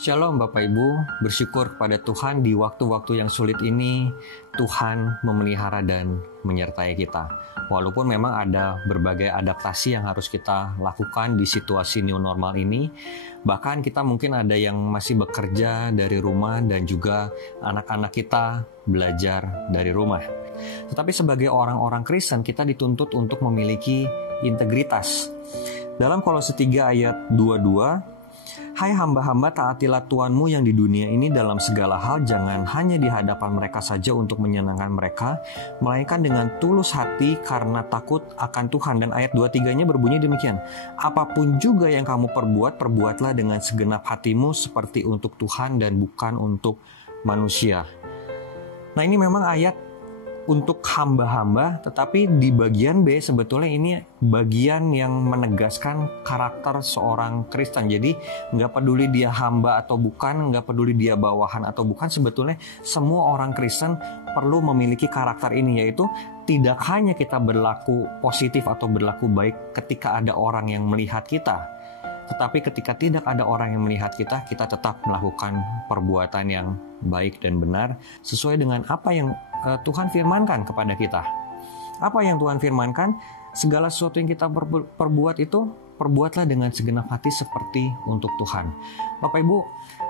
Shalom Bapak Ibu, bersyukur kepada Tuhan di waktu-waktu yang sulit ini Tuhan memelihara dan menyertai kita. Walaupun memang ada berbagai adaptasi yang harus kita lakukan di situasi new normal ini. Bahkan kita mungkin ada yang masih bekerja dari rumah dan juga anak-anak kita belajar dari rumah. Tetapi sebagai orang-orang Kristen kita dituntut untuk memiliki integritas. Dalam Kolose 3 ayat 22, hai hamba-hamba, taatilah Tuhanmu yang di dunia ini dalam segala hal, jangan hanya di hadapan mereka saja untuk menyenangkan mereka, melainkan dengan tulus hati karena takut akan Tuhan. Dan ayat 23-nya berbunyi demikian, apapun juga yang kamu perbuat, perbuatlah dengan segenap hatimu seperti untuk Tuhan dan bukan untuk manusia. Nah, ini memang ayat untuk hamba-hamba, tetapi di bagian B sebetulnya ini bagian yang menegaskan karakter seorang Kristen. Jadi nggak peduli dia hamba atau bukan, nggak peduli dia bawahan atau bukan, sebetulnya semua orang Kristen perlu memiliki karakter ini, yaitu tidak hanya kita berlaku positif atau berlaku baik ketika ada orang yang melihat kita, tetapi ketika tidak ada orang yang melihat kita, kita tetap melakukan perbuatan yang baik dan benar sesuai dengan apa yang Tuhan firmankan kepada kita. Apa yang Tuhan firmankan? Segala sesuatu yang kita perbuat itu, perbuatlah dengan segenap hati seperti untuk Tuhan. Bapak Ibu,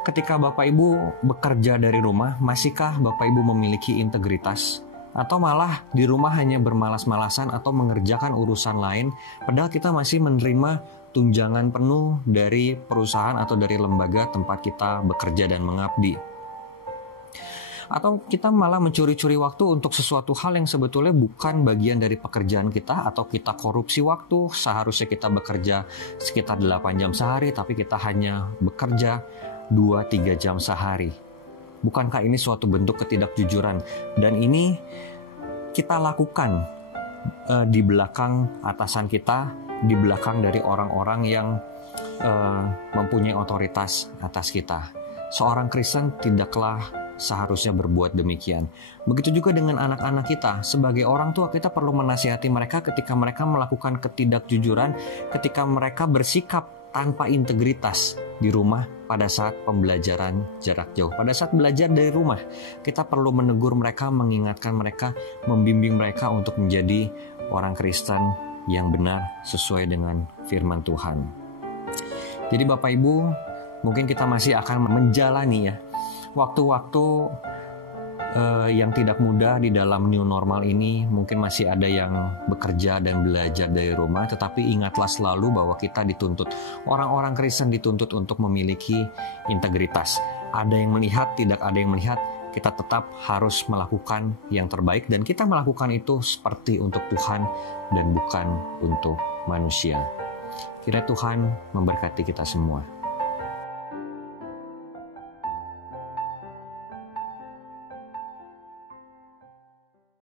ketika Bapak Ibu bekerja dari rumah, masihkah Bapak Ibu memiliki integritas? Atau malah di rumah hanya bermalas-malasan atau mengerjakan urusan lain, padahal kita masih menerima tunjangan penuh dari perusahaan atau dari lembaga tempat kita bekerja dan mengabdi? Atau kita malah mencuri-curi waktu untuk sesuatu hal yang sebetulnya bukan bagian dari pekerjaan kita, atau kita korupsi waktu, seharusnya kita bekerja sekitar 8 jam sehari tapi kita hanya bekerja 2-3 jam sehari. Bukankah ini suatu bentuk ketidakjujuran? Dan ini kita lakukan di belakang atasan kita, di belakang dari orang-orang yang mempunyai otoritas atas kita. Seorang Kristen tidaklah seharusnya berbuat demikian. Begitu juga dengan anak-anak kita. Sebagai orang tua kita perlu menasihati mereka ketika mereka melakukan ketidakjujuran, ketika mereka bersikap tanpa integritas di rumah pada saat pembelajaran jarak jauh. Pada saat belajar dari rumah, kita perlu menegur mereka, mengingatkan mereka, membimbing mereka untuk menjadi orang Kristen yang benar sesuai dengan firman Tuhan. Jadi Bapak Ibu, mungkin kita masih akan menjalani waktu-waktu yang tidak mudah di dalam new normal ini. Mungkin masih ada yang bekerja dan belajar dari rumah, tetapi ingatlah selalu bahwa kita dituntut, orang-orang Kristen dituntut untuk memiliki integritas. Ada yang melihat, tidak ada yang melihat, kita tetap harus melakukan yang terbaik, dan kita melakukan itu seperti untuk Tuhan dan bukan untuk manusia. Kiranya Tuhan memberkati kita semua.